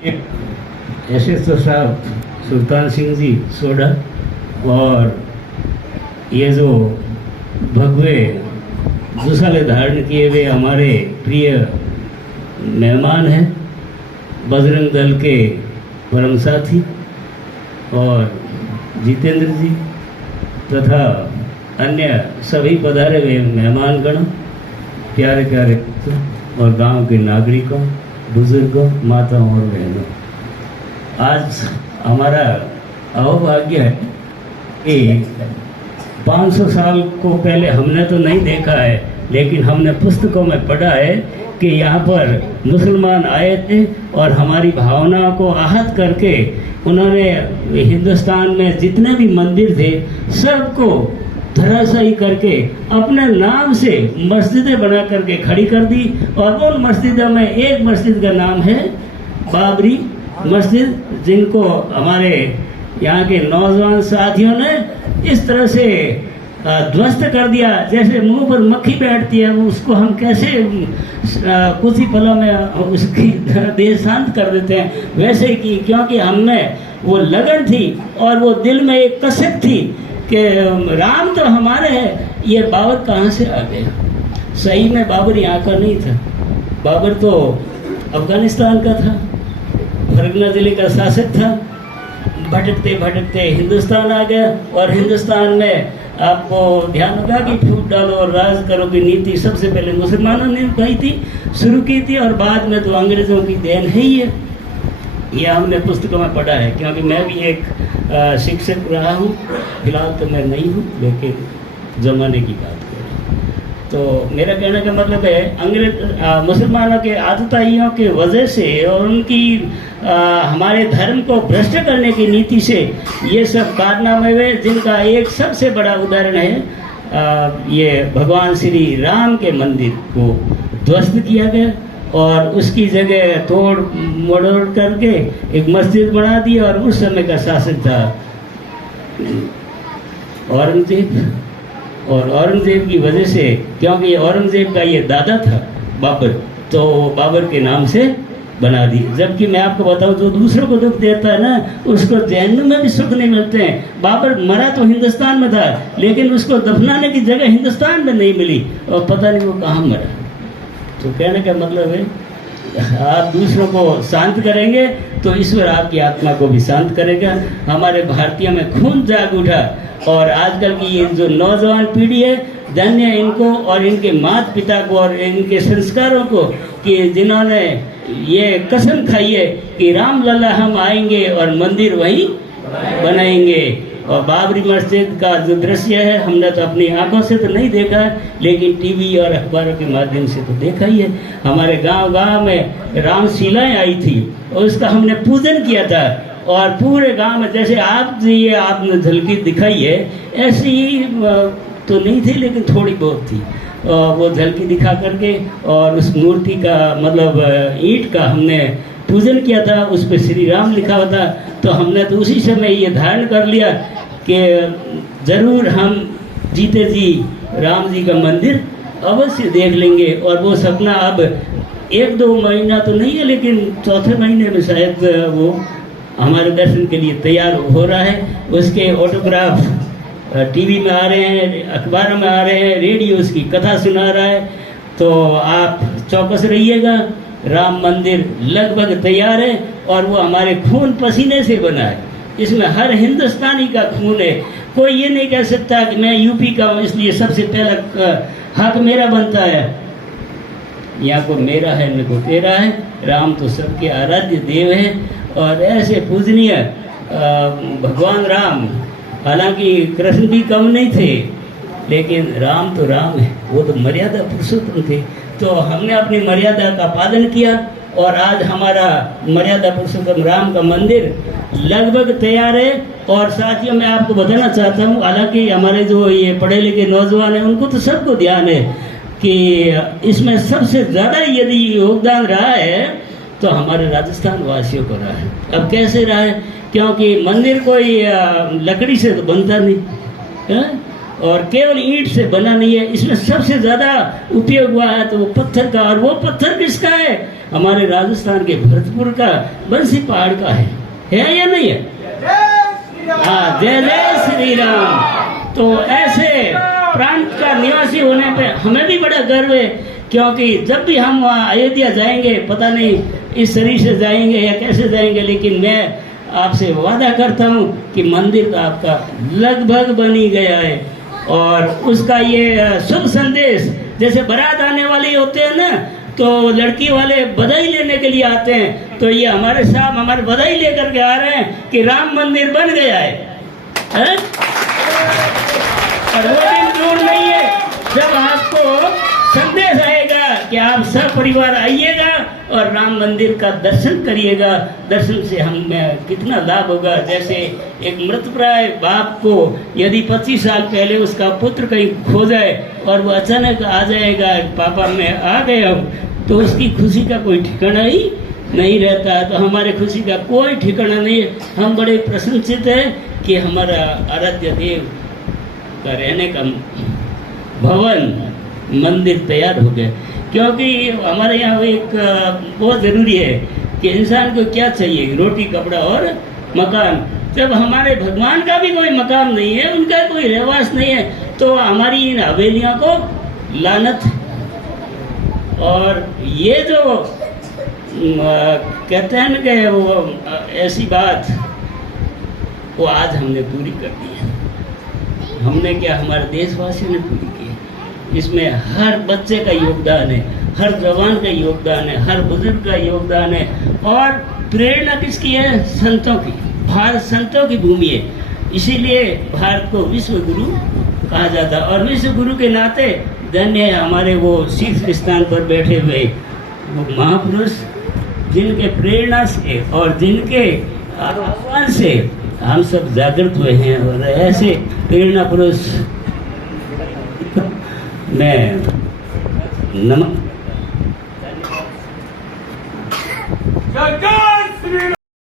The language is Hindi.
एसएसओ साहब सुल्तान सिंह जी सोडा और ये जो भगवे दुसाले धारण किए हुए हमारे प्रिय मेहमान हैं, बजरंग दल के परम साथी और जितेंद्र जी तथा अन्य सभी पधारे हुए मेहमानगण, प्यारे प्यारे और गांव के नागरिकों, बुजुर्गों, माताओं और बहनों, आज हमारा अहोभाग्य है कि 500 साल को पहले हमने तो नहीं देखा है, लेकिन हमने पुस्तकों में पढ़ा है कि यहाँ पर मुसलमान आए थे और हमारी भावनाओं को आहत करके उन्होंने हिंदुस्तान में जितने भी मंदिर थे सबको धराशायी करके अपने नाम से मस्जिदें बना करके खड़ी कर दी। और उन मस्जिदों में एक मस्जिद का नाम है बाबरी मस्जिद, जिनको हमारे यहाँ के नौजवान साथियों ने इस तरह से ध्वस्त कर दिया, जैसे मुंह पर मक्खी बैठती है उसको हम कैसे कुछ ही पलों में उसकी देह शांत कर देते हैं, वैसे कि क्योंकि हमें वो लगन थी और वो दिल में एक कसक थी कि राम तो हमारे हैं, ये बाबर कहाँ से आ गया। सही में बाबर यहाँ का नहीं था, बाबर तो अफगानिस्तान का था, फरगना जिले का शासक था। भटकते भटकते हिंदुस्तान आ गया और हिंदुस्तान में आपको ध्यान होगा कि फूट डालो और राज करो की नीति सबसे पहले मुसलमानों ने कही थी, शुरू की थी, और बाद में तो अंग्रेजों की देन है ही है। यह हमने पुस्तकों में पढ़ा है, क्योंकि मैं भी एक शिक्षक रहा हूँ। फिलहाल तो मैं नहीं हूँ, लेकिन ज़माने की बात करें तो मेरा कहने का मतलब है अंग्रेज मुसलमानों के आतताइयों के वजह से और उनकी हमारे धर्म को भ्रष्ट करने की नीति से ये सब कारनामे हुए, जिनका एक सबसे बड़ा उदाहरण है ये भगवान श्री राम के मंदिर को ध्वस्त किया गया और उसकी जगह तोड़ मरोड़ करके एक मस्जिद बना दी। और उस समय का शासक था औरंगजेब, और औरंगजेब की वजह से, क्योंकि औरंगजेब का ये दादा था बाबर, तो बाबर के नाम से बना दी। जबकि मैं आपको बताऊं, जो दूसरों को दुख देता है ना, उसको जहन्नुम में भी सुख नहीं मिलते हैं। बाबर मरा तो हिंदुस्तान में था, लेकिन उसको दफनाने की जगह हिंदुस्तान में नहीं मिली और पता नहीं वो कहाँ मरा। तो कहने का मतलब है, आप दूसरों को शांत करेंगे तो ईश्वर आपकी आत्मा को भी शांत करेगा। हमारे भारतीयों में खून जाग उठा और आजकल की ये जो नौजवान पीढ़ी है, धन्य इनको और इनके माता पिता को और इनके संस्कारों को, कि जिन्होंने ये कसम खाई है कि राम लल्ला हम आएंगे और मंदिर वहीं बनाएंगे। और बाबरी मस्जिद का जो दृश्य है, हमने तो अपनी आंखों से तो नहीं देखा है, लेकिन टीवी और अखबारों के माध्यम से तो देखा ही है। हमारे गांव गांव में रामशिलाएं आई थी और उसका हमने पूजन किया था, और पूरे गांव में जैसे ये आपने झलकी दिखाई है, ऐसी तो नहीं थी, लेकिन थोड़ी बहुत थी। वो झलकी दिखा करके और उस मूर्ति का मतलब ईंट का हमने पूजन किया था, उस पर श्री राम लिखा हुआ था। तो हमने तो उसी समय ये धारण कर लिया कि ज़रूर हम जीते जी राम जी का मंदिर अवश्य देख लेंगे। और वो सपना अब 1-2 महीना तो नहीं है, लेकिन चौथे महीने में शायद वो हमारे दर्शन के लिए तैयार हो रहा है। उसके ऑटोग्राफ टीवी में आ रहे हैं, अखबारों में आ रहे हैं, रेडियो उसकी कथा सुना रहा है। तो आप चौकस रहिएगा, राम मंदिर लगभग तैयार है और वो हमारे खून पसीने से बना है। इसमें हर हिंदुस्तानी का खून है। कोई ये नहीं कह सकता कि मैं यूपी का हूँ इसलिए सबसे पहला हक मेरा बनता है। यहाँ को मेरा है न को तेरा है। राम तो सबके आराध्य देव है और ऐसे पूजनीय भगवान राम, हालांकि कृष्ण भी कम नहीं थे, लेकिन राम तो राम है, वो तो मर्यादा पुरुषोत्तम थे। तो हमने अपनी मर्यादा का पालन किया और आज हमारा मर्यादा पुरुषोत्तम राम का मंदिर लगभग तैयार है। और साथियों, मैं आपको बताना चाहता हूँ, हालांकि हमारे जो ये पढ़े लिखे नौजवान हैं उनको तो सबको ध्यान है कि इसमें सबसे ज़्यादा यदि योगदान रहा है तो हमारे राजस्थान वासियों को रहा है। अब कैसे रहा है, क्योंकि मंदिर कोई लकड़ी से तो बनता नहीं है और केवल ईंट से बना नहीं है। इसमें सबसे ज़्यादा उपयोग हुआ है तो वो पत्थर का, और वो पत्थर किसका है, हमारे राजस्थान के भरतपुर का बंसी पहाड़ का है या नहीं है? हाँ, जय जय श्री राम। तो ऐसे प्रांत का निवासी होने पे हमें भी बड़ा गर्व है, क्योंकि जब भी हम वहाँ अयोध्या जाएंगे, पता नहीं इस शरीर से जाएंगे या कैसे जाएंगे, लेकिन मैं आपसे वादा करता हूँ कि मंदिर का आपका लगभग बन ही गया है। और उसका ये शुभ संदेश, जैसे बारात आने वाले होते हैं ना, तो लड़की वाले बधाई लेने के लिए आते हैं, तो ये हमारे साहब हमारे बधाई लेकर के आ रहे हैं कि राम मंदिर बन गया है? और वो दिन दूर नहीं है जब आपको संदेश आएगा कि आप सब परिवार आइएगा और राम मंदिर का दर्शन करिएगा। दर्शन से हमें कितना लाभ होगा। जैसे एक मृतप्राय बाप को यदि 25 साल पहले उसका पुत्र कहीं खो जाए और वो अचानक आ जाएगा, पापा मैं आ गया हूँ, तो उसकी खुशी का कोई ठिकाना ही नहीं रहता है। तो हमारे खुशी का कोई ठिकाना नहीं है। हम बड़े प्रसन्नचित हैं कि हमारा आराध्य देव का रहने का भवन मंदिर तैयार हो गया। क्योंकि हमारे यहाँ एक बहुत ज़रूरी है कि इंसान को क्या चाहिए, रोटी कपड़ा और मकान। जब हमारे भगवान का भी कोई मकान नहीं है, उनका कोई रहवास नहीं है, तो हमारी इन हवेलियों को लानत है। और ये जो कहते हैं ना कि वो ऐसी बात, वो आज हमने पूरी कर दी है। हमने क्या, हमारे देशवासियों ने पूरी की। इसमें हर बच्चे का योगदान है, हर जवान का योगदान है, हर बुजुर्ग का योगदान है। और प्रेरणा किसकी है? संतों की। भारत संतों की भूमि है, इसीलिए भारत को विश्व गुरु कहा जाता है। और विश्व गुरु के नाते धन्य है हमारे वो शीर्ष स्थान पर बैठे हुए वो महापुरुष, जिनके प्रेरणा से और जिनके आह्वान से हम सब जागृत हुए हैं। और ऐसे प्रेरणा पुरुष मैं नमः